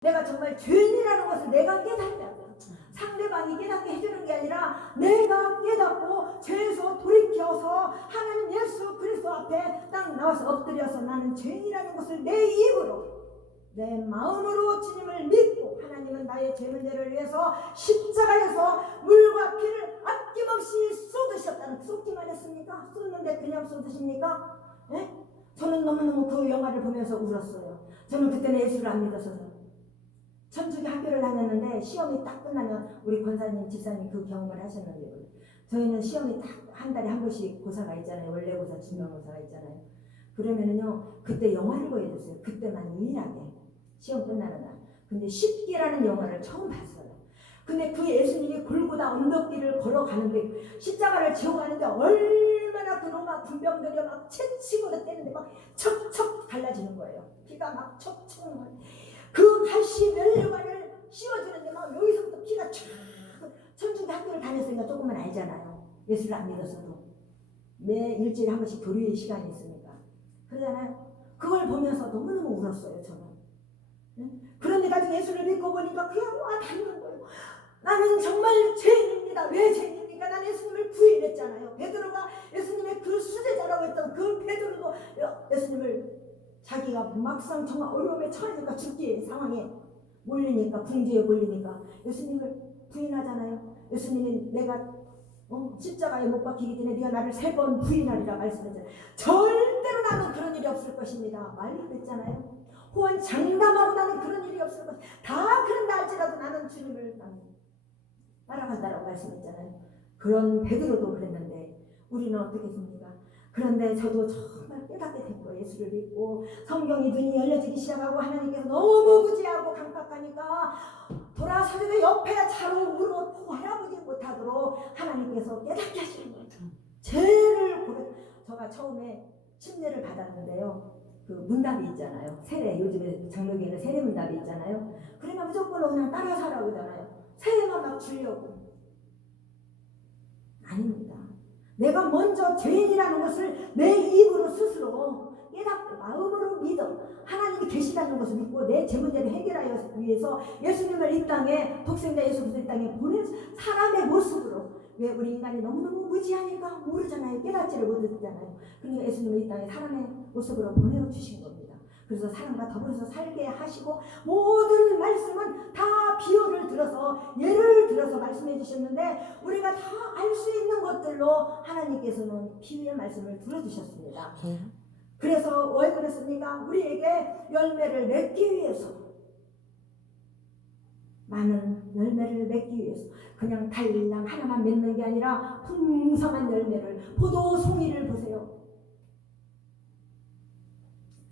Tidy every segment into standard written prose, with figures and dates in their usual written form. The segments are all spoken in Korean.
내가 정말 죄인이라는 것을 내가 깨닫냐고. 상대방이 깨닫게 해주는 게 아니라 내가 깨닫고 죄에서 돌이켜서 하나님 예수 그리스도 앞에 딱 나와서 엎드려서 나는 죄인이라는 것을 내 입으로 내 마음으로 주님을 믿고 하나님은 나의 죄 문제를 위해서 십자가에서 물과 피를 아낌없이 쏟으셨다는. 쏟기만 했습니까? 쏟는데 그냥 쏟으십니까? 네? 저는 너무너무 그 영화를 보면서 울었어요. 저는 그때는 예수를 안 믿어서 천주교 학교를 다녔는데 시험이 딱 끝나면 우리 권사님, 집사님 그 경험을 하셨는데요. 저희는 시험이 딱 한 달에 한 번씩 고사가 있잖아요. 원래고사, 중간고사가 있잖아요. 그러면은요 그때 영화를 보여줬어요. 그때만 유일하게 시험 끝나는 날. 근데 십기라는 영화를 처음 봤어요. 근데 그 예수님이 골고다 언덕길을 걸어가는데 십자가를 지고 가는데 얼마나 그 로마 군병들이 막 채찍으로 때리는데 막 척척 갈라지는 거예요. 피가 막 척척 그 갈시 멸류관을 씌워주는데 막 여기서부터 피가 쫙. 천주교 학교를 다녔으니까 조금은 알잖아요. 예수를 안 믿었어도 매 일주일에 한 번씩 교류의 시간이 있으니까 그러잖아요. 그걸 보면서 너무너무 울었어요. 저는. 그런데 나중에 예수를 믿고 보니까 그냥 와 닿는 거예요. 나는 정말 죄인입니다. 왜 죄인입니까? 나는 예수님을 부인했잖아요. 베드로가 예수님의 그 수제자라고 했던 그 베드로도 예수님을 자기가 막상 정말 어려움에 처하니까 죽기의 상황에 몰리니까 궁지에 몰리니까 예수님을 부인하잖아요. 예수님이 내가 십자가에 못 박히기 전에 네가 나를 3번 부인하리라 말씀했잖아요. 절대로 나는 그런 일이 없을 것입니다. 말도 했잖아요. 호언 장담하고 나는 그런 일이 없을 것이다. 다 그런다 할지라도 나는 주님을 따라간다라고 말씀했잖아요. 그런 베드로도 그랬는데 우리는 어떻게 했습니까? 그런데 저도 정말 깨닫게 된 거예요. 예수를 믿고 성경이 눈이 열려지기 시작하고 하나님께서 너무 무지하고 강팍하니까 돌아서도 옆에 자로 울어 할아버지 못하도록 하나님께서 깨닫게 하시는 거예요. 죄를 고백. 제가 처음에 침례를 받았는데요. 그 문답이 있잖아요. 세례, 요즘에 장로교에는 세례 문답이 있잖아요. 그러면 무조건 그냥 따라 살라고 그러잖아요. 세례만 막 주려고. 아닙니다. 내가 먼저 죄인이라는 것을 내 입으로 스스로 깨닫고 마음으로 믿어 하나님이 계시다는 것을 믿고 내 죄 문제를 해결하기 위해서 예수님을 이 땅에 독생자 예수 그리스도 이 땅에 보낸 사람의 모습으로. 왜 우리 인간이 너무너무 무지하니까 모르잖아요. 깨닫지를 못했잖아요. 그러니까 예수님을 이 땅에 사람의 모습으로 보내주신 겁니다. 그래서 사람과 더불어서 살게 하시고 모든 말씀은 다 비유를 들어서 예를 들어서 말씀해 주셨는데 우리가 다 알 수 있는 것들로 하나님께서는 비유의 말씀을 들어주셨습니다. 그래서 왜 그랬습니까? 우리에게 열매를 맺기 위해서, 많은 열매를 맺기 위해서 그냥 달랑 하나만 맺는 게 아니라 풍성한 열매를, 포도송이를 보세요.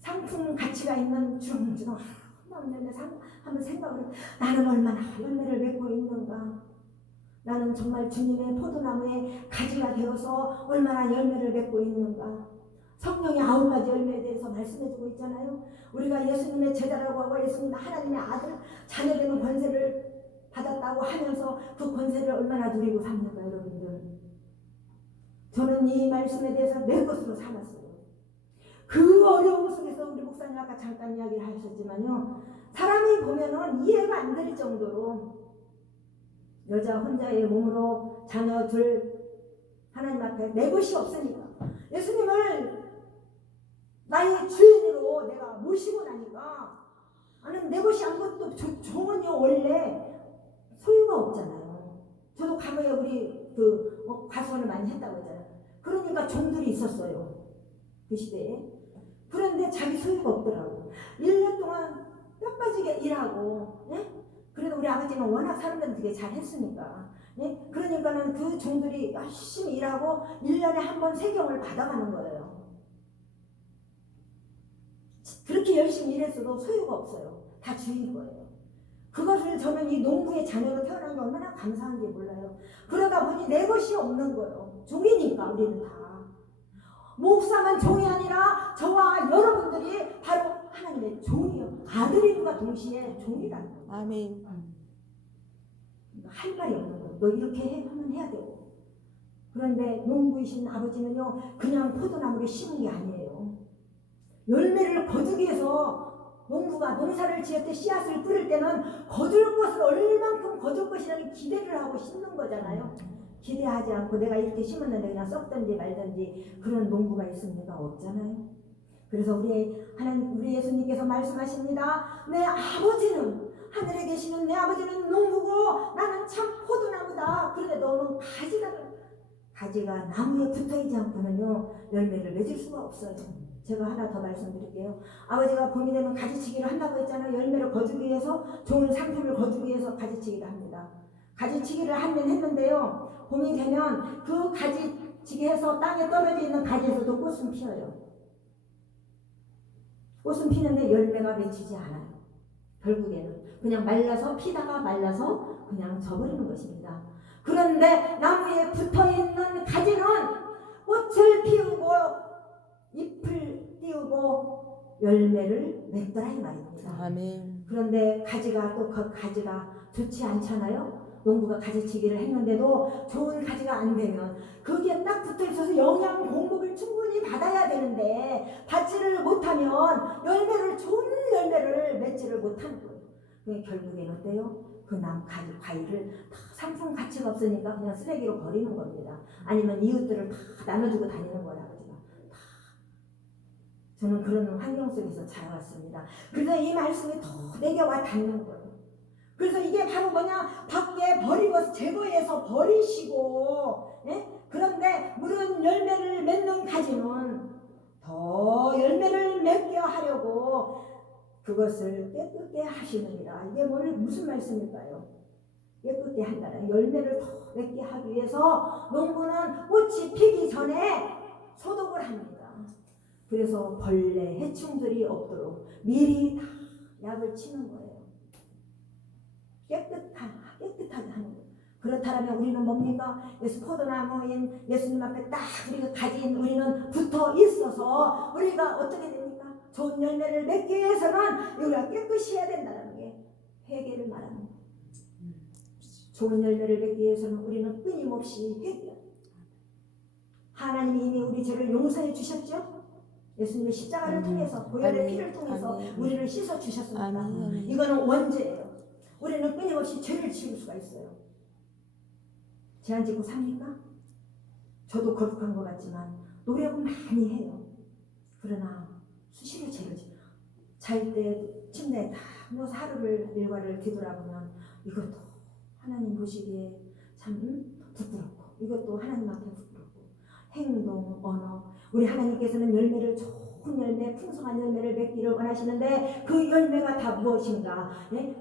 상품 가치가 있는 주렁주렁 한번 생각을 해요. 나는 얼마나 열매를 맺고 있는가. 나는 정말 주님의 포도나무에 가지가 되어서 얼마나 열매를 맺고 있는가. 성령의 9가지 열매에 대해서 말씀해주고 있잖아요. 우리가 예수님의 제자라고 하고 예수님 하나님의 아들 자녀되는 권세를 받았다고 하면서 그 권세를 얼마나 누리고 삽니까 여러분들. 저는 이 말씀에 대해서 내 것으로 삼았어요. 그 어려움 속에서 우리 목사님 아까 잠깐 이야기를 하셨지만요, 사람이 보면은 이해가 안 될 정도로 여자 혼자의 몸으로 자녀 둘 하나님 앞에 내 것이 없으니까 예수님을 나의 주인으로 내가 모시고 나니까 나는 내 것이 아무것도 종은요 원래 소유가 없잖아요. 저도 과거에 우리 과수원을 많이 했다고 했잖아요. 그러니까 종들이 있었어요 그 시대에. 그런데 자기 소유가 없더라고. 1년 동안 뼈 빠지게 일하고, 예? 그래도 우리 아버지는 워낙 사람들은 되게 잘했으니까, 예? 그러니까는 그 종들이 열심히 일하고 1년에 한 번 세경을 받아가는 거예요. 그렇게 열심히 일했어도 소유가 없어요. 다 주인 거예요. 그것을 저는 이 농부의 자녀로 태어난 게 얼마나 감사한지 몰라요. 그러다 보니 내 것이 없는 거예요. 종이니까 우리는 다. 목사만 종이 아니라 저와 여러분들이 바로 하나님의 종이요. 아들임과 동시에 종이라는 거예요. 아멘. 할 말이 없는 거예요. 너 이렇게 하면 해야 되고. 그런데 농부이신 아버지는요, 그냥 포도나무를 심은 게 아니에요. 열매를 거두기 위해서 농부가 농사를 지을 때 씨앗을 뿌릴 때는 거둘 것을 얼만큼 거둘 것이라는 기대를 하고 심는 거잖아요. 기대하지 않고 내가 이렇게 심었는데 그냥 썩든지 말든지 그런 농부가 있습니까? 없잖아요. 그래서 우리 예수님께서 말씀하십니다. 내 아버지는, 하늘에 계시는 내 아버지는 농부고 나는 참 포도나무다. 그런데 너는 가지가 나무에 붙어있지 않고는요 열매를 맺을 수가 없어요. 제가 하나 더 말씀드릴게요. 아버지가 봄이 되면 가지치기를 한다고 했잖아요. 열매를 거두기 위해서, 좋은 상품을 거두기 위해서 가지치기를 합니다. 가지치기를 했는데요. 봄이 되면 그 가지치기해서 땅에 떨어져 있는 가지에서도 꽃은 피어요. 꽃은 피는데 열매가 맺히지 않아요. 결국에는 그냥 말라서, 피다가 말라서 그냥 져버리는 것입니다. 그런데 나무에 붙어있는 가지는 꽃을 피우고 잎을 띄우고 열매를 맺더라 이 말입니다. 아멘. 그런데 가지가 또 그 가지가 좋지 않잖아요. 농부가 가지치기를 했는데도 좋은 가지가 안 되면 거기에 딱 붙어 있어서 영양 공급을 충분히 받아야 되는데 받지를 못하면 좋은 열매를 맺지를 못하는 거예요. 결국에는 어때요? 그 과일을 다 상품 가치가 없으니까 그냥 쓰레기로 버리는 겁니다. 아니면 이웃들을 다 나눠주고 다니는 거라 아버지가 다. 저는 그런 환경 속에서 자라왔습니다. 그래서 이 말씀이 더 내게 와 닿는 거예요. 그래서 이게 바로 뭐냐? 밖에 버리고 제거해서 버리시고, 그런데 무른 열매를 맺는 가지는 더 열매를 맺게 하려고 그것을 깨끗게 하시느니라. 이게 무슨 말씀일까요? 깨끗게 한다는 열매를 더 맺게 하기 위해서 농부는 꽃이 피기 전에 소독을 합니다. 그래서 벌레, 해충들이 없도록 미리 다 약을 치는 거예요. 깨끗하게 하는 거예요. 그렇다면 우리는 뭡니까? 포도나무인 예수님 앞에 딱 우리가 가진 우리는 붙어 있어서 우리가 어떻게 됩니까? 좋은 열매를 맺기 위해서는 우리가 깨끗이 해야 된다는 게 회개를 말하는 거예요. 좋은 열매를 맺기 위해서는 우리는 끊임없이 회개해야 돼요. 하나님이 이미 우리 죄를 용서해 주셨죠? 예수님의 십자가를 통해서, 보혈의 피를 통해서 우리를 씻어 주셨습니다. 이거는 원죄예요. 우리는 끊임없이 죄를 지을 수가 있어요. 죄 안 짓고 삽니까? 저도 거룩한 것 같지만 노력은 많이 해요. 그러나 수시로 죄를 지어요. 잘 때 침대에 다 누워서 하루를 일과를 뒤돌아보면 이것도 하나님 보시기에 참 부끄럽고, 이것도 하나님 앞에 부끄럽고, 행동, 언어, 우리 하나님께서는 열매를 좋은 열매, 풍성한 열매를 맺기를 원하시는데 그 열매가 다 무엇인가?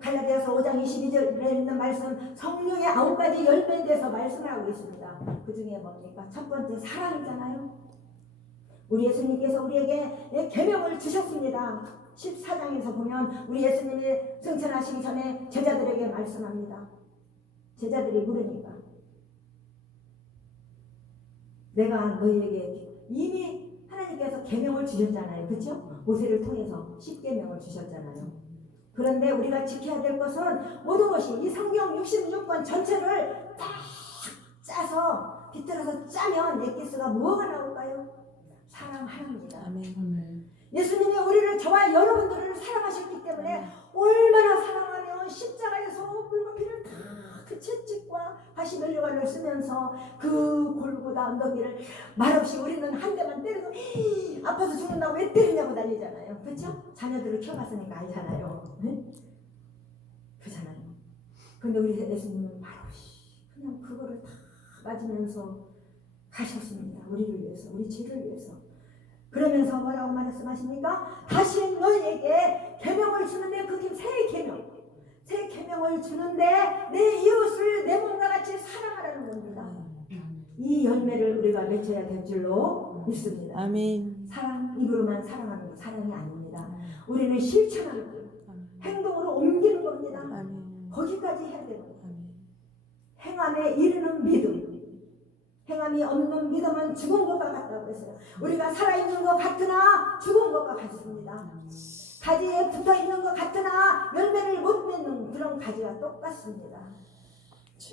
갈라디아서 5장 22절에 있는 말씀, 성령의 9가지 열매에 대해서 말씀을 하고 있습니다. 그 중에 뭡니까? 첫 번째 사랑이잖아요. 우리 예수님께서 우리에게 계명을 주셨습니다. 14장에서 보면 우리 예수님이 승천하시기 전에 제자들에게 말씀합니다. 제자들이 물으니까 내가 너희에게 이미 하나님께서 계명을 주셨잖아요. 그렇죠? 모세를 통해서 10계명을 주셨잖아요. 그런데 우리가 지켜야 될 것은 모든 것이 이 성경 66권 전체를 딱 짜서 비틀어서 짜면 엑기스가 뭐가 나올까요? 사랑 하나입니다. 아멘. 예수님이 우리를, 저와 여러분들을 사랑하셨기 때문에 얼마나 사랑하면 십자가에서 물과 피를 다 그 채찍과 다시 면류관을 쓰면서 그 골고다 언덕이를 말없이 우리는 한 대만 때려도 아파서 죽는다고 왜 때리냐고 난리잖아요. 그렇죠? 자녀들을 키워봤으니까 알잖아요. 네? 그렇잖아요. 그런데 우리 예수님은 말없이 그냥 그거를 다 맞으면서 가셨습니다. 우리를 위해서, 우리 죄를 위해서. 그러면서 뭐라고 말씀하십니까? 다시 너희에게 계명을 주는데, 그게 새 계명을 주는데 내 이웃을 내 몸과 같이 사랑하라는 겁니다. 이 열매를 우리가 맺어야 될 줄로 믿습니다. 아멘. 사랑, 입으로만 사랑하는 거 사랑이 아닙니다. 우리는 실천하는 거예요. 행동으로 옮기는 겁니다. 아멘. 거기까지 해야 되는 거예요. 행함에 이르는 믿음. 행함이 없는 믿음은 죽은 것과 같다고 했어요. 우리가 살아있는 것 같으나 죽은 것과 같습니다. 가지에 붙어있는 것 같으나 열매를 못 맺는 그런 가지가 똑같습니다.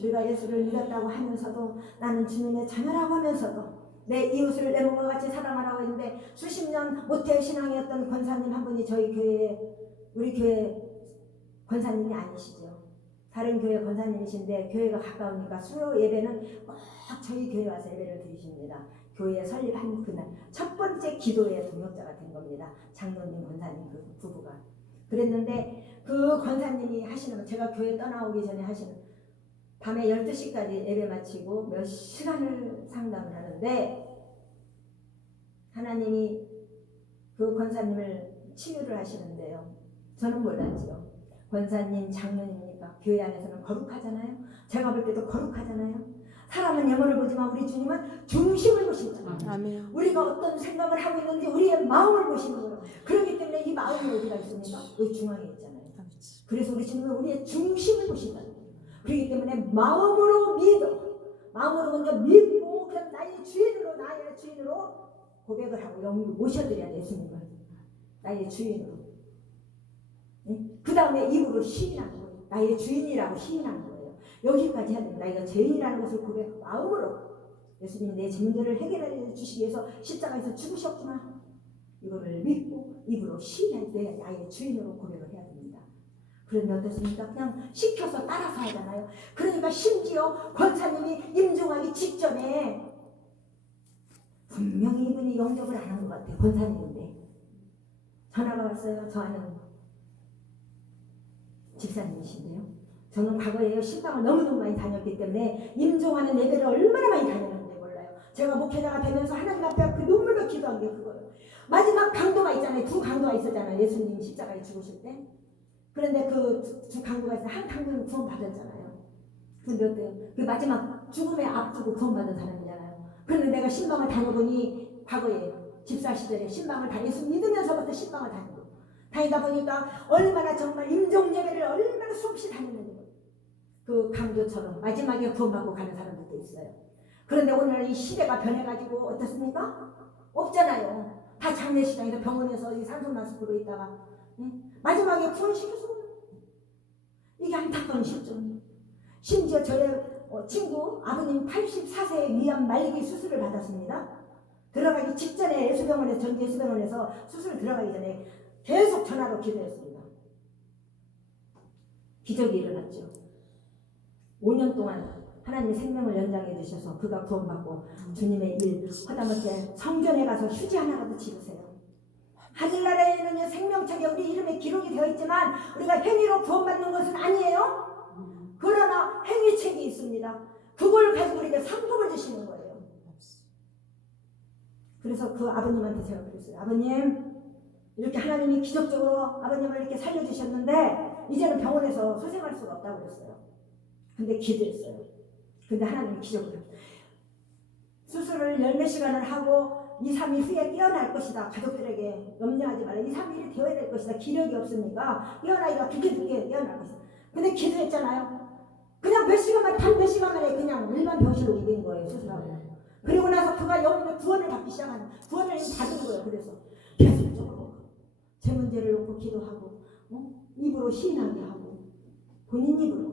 우리가 예수를 믿었다고 하면서도, 나는 주님의 자녀라고 하면서도 내 이웃을 내 몸과 같이 사랑하라고 했는데, 수십 년 모태 신앙이었던 권사님 한 분이 저희 교회에 우리 교회 권사님이 아니시죠. 다른 교회 권사님이신데 교회가 가까우니까 수요 예배는 꼭 저희 교회 와서 예배를 드리십니다. 교회 설립한 그날 첫 번째 기도의 동역자가 된 겁니다. 장로님 권사님 그 부부가. 그랬는데 그 권사님이 하시는, 제가 교회 떠나오기 전에 하시는, 밤에 12시까지 예배 마치고 몇 시간을 상담을 하는데 하나님이 그 권사님을 치유를 하시는데요. 저는 몰랐지요. 권사님, 장로님이니까 교회 안에서는 거룩하잖아요. 제가 볼 때도 거룩하잖아요. 사람은 영혼을 보지만 우리 주님은 중심을 보신다. 아멘. 우리가 어떤 생각을 하고 있는지 우리의 마음을 보시는 거예요. 그렇기 때문에 이 마음이 어디가 있습니까? 여기 중앙에 있잖아요. 그래서 우리 주님은 우리의 중심을 보신다. 그렇기 때문에 마음으로 믿어. 마음으로 먼저 믿고 그럼 나의 주인으로 고백을 하고 영을 모셔드려야 돼. 예수님을 나의 주인으로. 그 다음에 입으로 시인하는 거예요. 나의 주인이라고 시인하는 거예요. 여기까지 해야 됩니다. 나이가 죄인이라는 것을 고백하고 마음으로 예수님이 내 문제를 해결해 주시기 위해서 십자가에서 죽으셨구나. 이거를 믿고 입으로 시인할 때 나의 주인으로 고백을 해야 됩니다. 그런데 어떻습니까? 그냥 시켜서 따라서 하잖아요. 그러니까 심지어 권사님이 임종하기 직전에 분명히 이분이 영접을 안 한 것 같아요. 권사님인데 전화가 왔어요. 저 아는 집사님이신데요. 저는 과거에 신방을 너무너무 많이 다녔기 때문에 임종하는 예배를 얼마나 많이 다녔는지 몰라요. 제가 목회자가 되면서 하나님 앞에 그 눈물로 기도한 게 그거예요. 마지막 강도가 있잖아요. 두 강도가 있었잖아요. 예수님이 십자가에 죽으실 때. 그런데 그 두 강도가 있어요. 한 강도는 구원받았잖아요. 근데 어때요? 그 마지막 죽음에 앞두고 구원받은 사람이잖아요. 그런데 내가 신방을 다녀보니 과거에 집사 시절에 신방을 예수 믿으면서부터 신방을 다니다 보니까 얼마나 정말 임종 예배를 얼마나 수없이 다녔는지 그 강도처럼 마지막에 구원받고 가는 사람들도 있어요. 그런데 오늘 이 시대가 변해가지고 어떻습니까? 없잖아요. 다 장례식장에서 병원에서 이 산소마스크로 있다가 마지막에 구원시켜서 이게 안타까운 실정이에요. 심지어 저의 친구 아버님 84세에 위암 말리기 수술을 받았습니다. 들어가기 직전에 예수병원에서 전주 예수병원에서 수술 들어가기 전에 계속 전화로 기도했습니다. 기적이 일어났죠. 5년 동안 하나님의 생명을 연장해 주셔서 그가 구원받고 주님의 일 하다못해 성전에 가서 휴지 하나라도 지으세요. 하늘나라에는 생명책에 우리 이름에 기록이 되어 있지만 우리가 행위로 구원받는 것은 아니에요. 그러나 행위책이 있습니다. 그걸 가지고 우리에게 상급을 주시는 거예요. 그래서 그 아버님한테 제가 그랬어요. 아버님, 이렇게 하나님이 기적적으로 아버님을 이렇게 살려주셨는데 이제는 병원에서 소생할 수가 없다고 그랬어요. 근데 기도했어요. 근데 하나님이 기적을 했어요. 수술을 10몇 시간을 하고 2, 3일 후에 깨어날 것이다. 가족들에게 염려하지 말라. 2, 3일이 되어야 될 것이다. 기력이 없으니까 깨어나기가 두개 깨어날 것이다. 근데 기도했잖아요. 그냥 몇 시간 만에 그냥 일반 병실로 이긴 거예요. 수술하고. 그리고 나서 그가 영혼의 구원을 받기 시작하는, 구원을 이미 받은 거예요. 그래서 계속적으로 제 문제를 놓고 기도하고 입으로 시인하게 하고 본인 입으로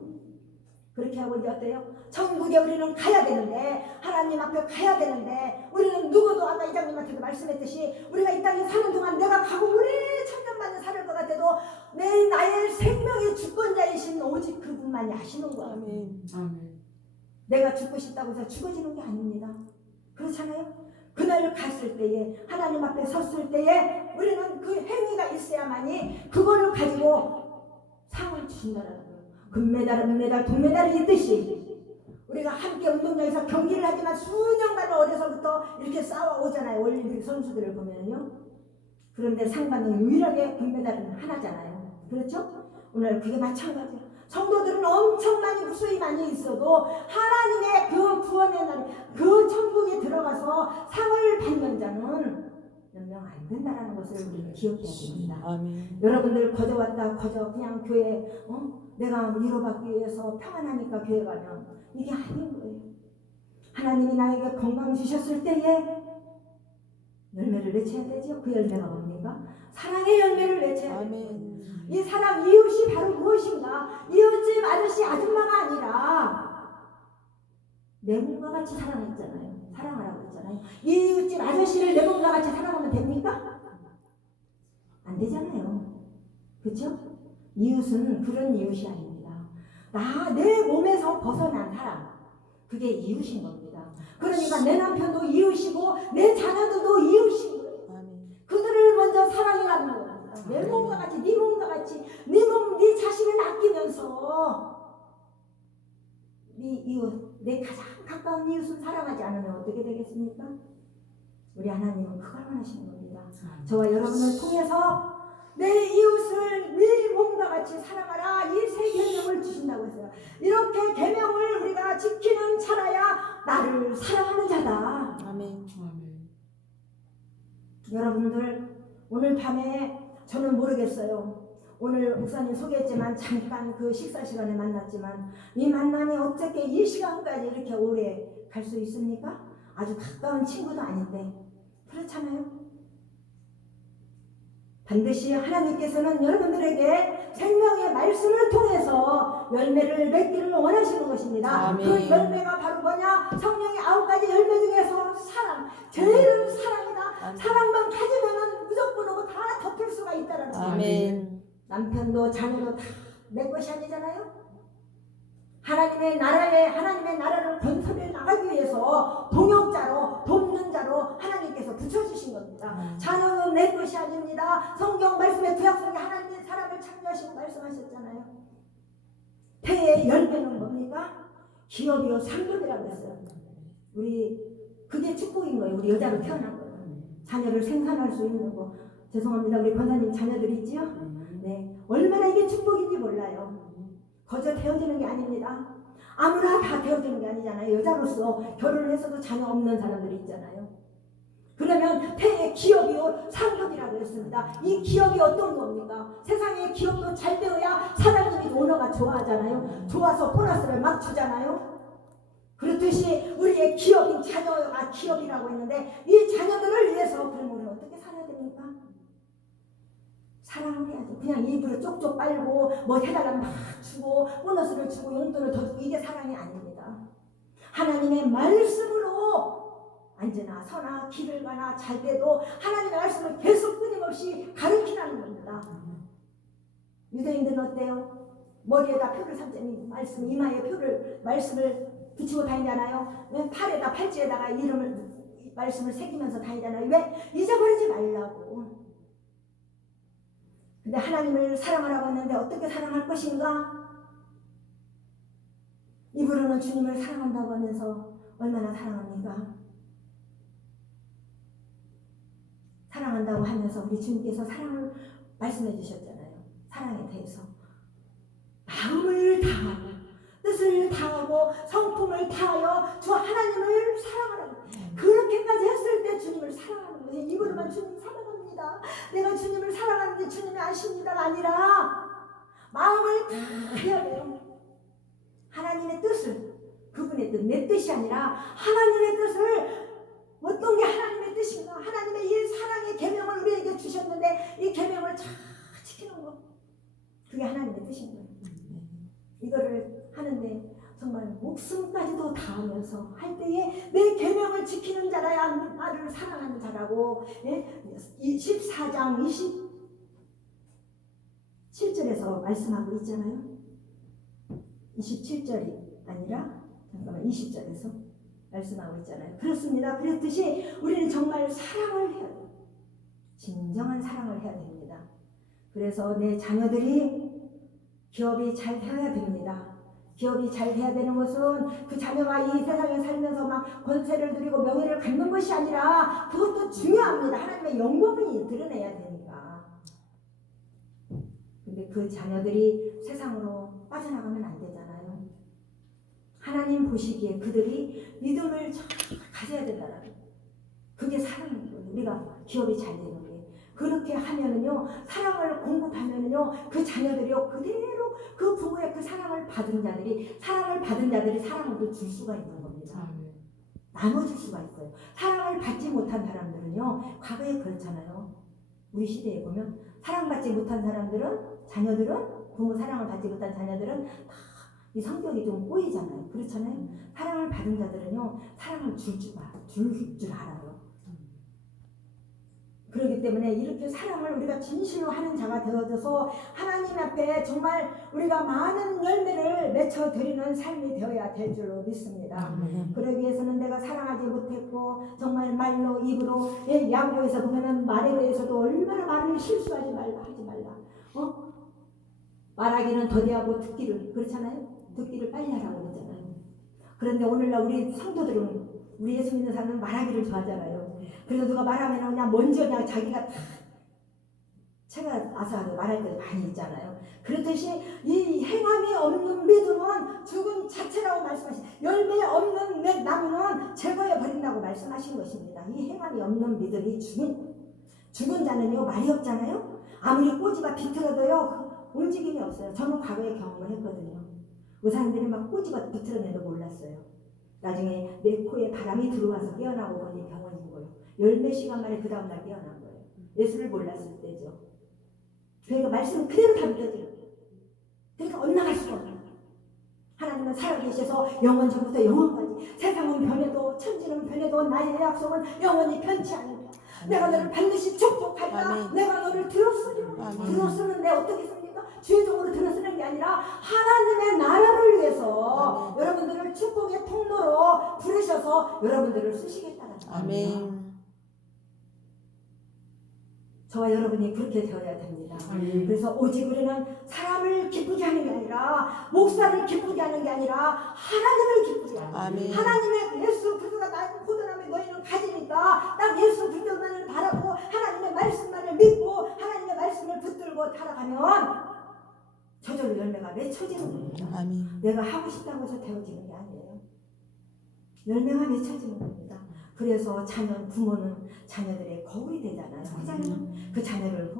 그렇게 하고 이제 어때요? 천국에 우리는 가야 되는데 하나님 앞에 가야 되는데 우리는 누구도 아까 이장님한테도 말씀했듯이 우리가 이 땅에 사는 동안 내가 가고 오래 천년만년 살 것 같아도 나의 생명의 주권자이신 오직 그분만이 아시는 거예요. 아멘. 내가 죽고 싶다고 해서 죽어지는 게 아닙니다. 그렇잖아요? 그날 갔을 때에 하나님 앞에 섰을 때에 우리는 그 행위가 있어야만이 그거를 가지고 상을 주신다는 거예요. 금메달, 은메달, 동메달이 있듯이 우리가 함께 운동장에서 경기를 하지만 수년간 어려서부터 이렇게 싸워오잖아요. 올림픽 선수들을 보면요. 그런데 상 받는 유일하게 금메달은 하나잖아요. 그렇죠? 오늘 그게 마찬가지예요. 성도들은 엄청 무수히 많이 있어도 하나님의 그 구원의 날, 그 천국에 들어가서 상을 받는 자는 몇 명 안 된다는 것을 우리는 기억해야 됩니다. 아멘. 여러분들 거저 그냥 교회 내가 위로받기 위해서 평안하니까 교회 가면 이게 아닌 거예요. 하나님이 나에게 건강 주셨을 때에 열매를 맺혀야 되죠. 그 열매가 뭡니까? 사랑의 열매를 맺혀야 돼요. 이 사람 이웃이 바로 무엇인가? 이웃집 아저씨 아줌마가 아니라 내 몸과 같이 사랑했잖아요. 사랑하라고 했잖아요. 이웃집 아저씨를 내 몸과 같이 사랑하면 됩니까? 안 되잖아요. 그렇죠? 이웃은 그런 이웃이 아닙니다. 내 몸에서 벗어난 사람, 그게 이웃인 겁니다. 그러니까 내 남편도 이웃이고 내 자녀들도 이웃인 거예요. 그들을 먼저 사랑이라는 겁니다. 내 몸과 같이, 네 몸과 같이, 네 몸, 네 자신을 아끼면서 네 이웃, 내 가장 가까운 이웃을 사랑하지 않으면 어떻게 되겠습니까? 우리 하나님은 그걸 원하시는 겁니다. 저와 여러분을 통해서 내 이웃을 네 몸과 같이 사랑하라, 이 세 계명을 주신다고 했어요. 이렇게 계명을 우리가 지키는 자라야 나를 사랑하는 자다. 아멘. 여러분들 오늘 밤에 저는 모르겠어요. 오늘 목사님 소개했지만 잠깐 그 식사 시간에 만났지만 이 만남이 어떻게 이 시간까지 이렇게 오래 갈 수 있습니까? 아주 가까운 친구도 아닌데 그렇잖아요. 반드시 하나님께서는 여러분들에게 생명의 말씀을 통해서 열매를 맺기를 원하시는 것입니다. 아멘. 그 열매가 바로 뭐냐? 성령의 9가지 열매 중에서 사랑, 제일은 사랑이다. 아멘. 사랑만 가지면은 무조건 다 덮을 수가 있다라는 거예요. 아멘. 남편도 자녀도 다 내 것이 아니잖아요. 하나님의 나라를 건설해 나가기 위해서 동역자로, 돕는 자로 하나님께서 붙여주신 겁니다. 자녀는 내 것이 아닙니다. 성경 말씀에 구약 속에 하나님의 사람을 창조하시고 말씀하셨잖아요. 태의 열매는 뭡니까? 기업이요 상급이라고 했어요. 우리 그게 축복인 거예요. 우리 여자로 태어난 거예요. 자녀를 생산할 수 있는 거. 죄송합니다. 우리 권사님 자녀들 있지요? 네, 얼마나 이게 축복인지 몰라요. 거저 되어지는 게 아닙니다. 아무나 다 되어지는 게 아니잖아요. 여자로서 결혼을 했어도 자녀 없는 사람들이 있잖아요. 그러면 태의 기업이요 상급이라고 했습니다. 이 기업이 어떤 겁니까? 세상의 기업도 잘 되어야 사장님이 오너가 좋아하잖아요. 좋아서 보너스를 막 주잖아요. 그렇듯이 우리의 기업인 자녀가 기업이라고 했는데 이 자녀들을 위해서 그럼 우리는 어떻게 살아야 됩니까? 사랑을 해야죠. 그냥 입으로 쪽쪽 빨고 뭐 해달라면 막 주고 보너스를 주고 용돈을 더 주고 이게 사랑이 아닙니다. 하나님의 말씀으로 언제나 서나 길을 가나 잘 때도 하나님의 말씀을 계속 끊임없이 가르치라는 겁니다. 유대인들은 어때요? 머리에다 표를 삼자니 말씀, 이마에 말씀을 붙이고 다니잖아요. 팔에다 팔찌에다가 말씀을 새기면서 다니잖아요. 왜? 잊어버리지 말라고. 근데 하나님을 사랑하라고 했는데 어떻게 사랑할 것인가? 입으로는 주님을 사랑한다고 하면서 얼마나 사랑합니까? 사랑한다고 하면서 우리 주님께서 사랑을 말씀해 주셨잖아요. 사랑에 대해서 마음을 다하고 뜻을 다하고 성품을 다하여 주 하나님을 사랑하라고. 그렇게까지 했을 때 주님을 사랑하는 거예요. 입으로만 주님 사랑합니다, 내가 주님을 사랑하는데 주님이 아십니다가 아니라 마음을 다 해야 돼요. 하나님의 뜻을, 그분의 뜻, 내 뜻이 아니라 하나님의 뜻을, 어떤 게 하나님의 뜻인가? 하나님의 이 사랑의 계명을 우리에게 주셨는데 이 계명을 잘 지키는 거, 그게 하나님의 뜻인 거예요. 이거를 하는데 정말 목숨까지도 다하면서 할 때에 내 계명을 지키는 자라야 나를 사랑하는 자라고. 14장 27절에서 말씀하고 있잖아요. 27절이 아니라 잠깐만 20절에서 말씀하고 있잖아요. 그렇습니다. 그랬듯이 우리는 정말 사랑을 해야 돼요. 진정한 사랑을 해야 됩니다. 그래서 내 자녀들이 기업이 잘 되어야 됩니다. 기업이 잘 돼야 되는 것은 그 자녀가 이 세상에 살면서 막 권세를 누리고 명예를 갖는 것이 아니라 그것도 중요합니다. 하나님의 영광이 드러내야 되니까. 근데 그 자녀들이 세상으로 빠져나가면 안 되잖아요. 하나님 보시기에 그들이 믿음을 잘 가져야 된다는 거예요. 그게 사랑인 거예요. 우리가 기업이 잘 되는 게. 그렇게 하면은요, 사랑을 공급하면은요, 그 자녀들이요 그대로 그 부모의 그 사랑을 받은 자들이 사랑을 또 줄 수가 있는 겁니다. 나눠줄 수가 있어요. 사랑을 받지 못한 사람들은요, 과거에 그렇잖아요. 우리 시대에 보면 사랑받지 못한 사람들은, 자녀들은, 부모 사랑을 받지 못한 자녀들은 다 이 성격이 좀 꼬이잖아요. 그렇잖아요. 사랑을 받은 자들은요, 사랑을 줄 줄 알아요. 그렇기 때문에 이렇게 사랑을 우리가 진실로 하는 자가 되어져서 하나님 앞에 정말 우리가 많은 열매를 맺어드리는 삶이 되어야 될 줄로 믿습니다. 그러기 위해서는 내가 사랑하지 못했고 정말 말로 입으로 양보해서 보면은 말에 대해서도 얼마나 말을 실수하지 말라 하지 말라. 말하기는 더디하고 듣기를 그렇잖아요. 듣기를 빨리 하라고 그러잖아요. 그런데 오늘날 우리 성도들은 우리 예수 믿는 사람은 말하기를 좋아하잖아요. 그래서 누가 말하면 그냥 먼저 그냥 자기가 다 제가 아사하게 말할 때도 많이 있잖아요. 그렇듯이 이 행함이 없는 믿음은 죽음 자체라고 말씀하신 열매 없는 나무는 제거해 버린다고 말씀하신 것입니다. 이 행함이 없는 믿음이 죽은 자는요 말이 없잖아요. 아무리 꼬지가 비틀어도요 움직임이 없어요. 저는 과거에 경험을 했거든요. 의사님들이 막 꼬지가 비틀어내도 몰랐어요. 나중에 내 코에 바람이 들어와서 깨어나고 보니 병원인 거예요. 열몇 시간 만에 그 다음날 깨어난 거예요. 예수를 몰랐을 때죠. 그러니까 말씀 그대로 다 믿어지는 거예요. 그러니까 엇나갈 수가 없는 거예요. 하나님은 살아계셔서 영원전부터 영원까지 세상은 변해도 천지는 변해도 나의 약속은 영원히 변치 않는다. 내가 너를 반드시 축복하리라. 내가 너를 들었으리라. 들었으는데 어떻게 습니까? 죄종으로 들었으는 게 아니라 하나님의 나라를 위해서 여러분들을 축복의 통로로 부르셔서 여러분들을 쓰시겠다는 아멘. 저와 여러분이 그렇게 되어야 됩니다. 그래서 오직 우리는 사람을 기쁘게 하는 게 아니라 목사를 기쁘게 하는 게 아니라 하나님을 기쁘게 하는 거예요. 하나님의 예수 그리스도가 나의 포도나무에 너희는 가지니까 딱 예수 그리스도만을 바라보고 하나님의 말씀만을 믿고 하나님의 말씀을 붙들고 살아가면 저절로 열매가 맺혀지는 겁니다. 내가 하고 싶다고 해서 되어지는 게 아니에요. 열매가 맺혀지는 겁니다. 그래서 부모는 자녀들의 거울이 되잖아요. 그 자녀를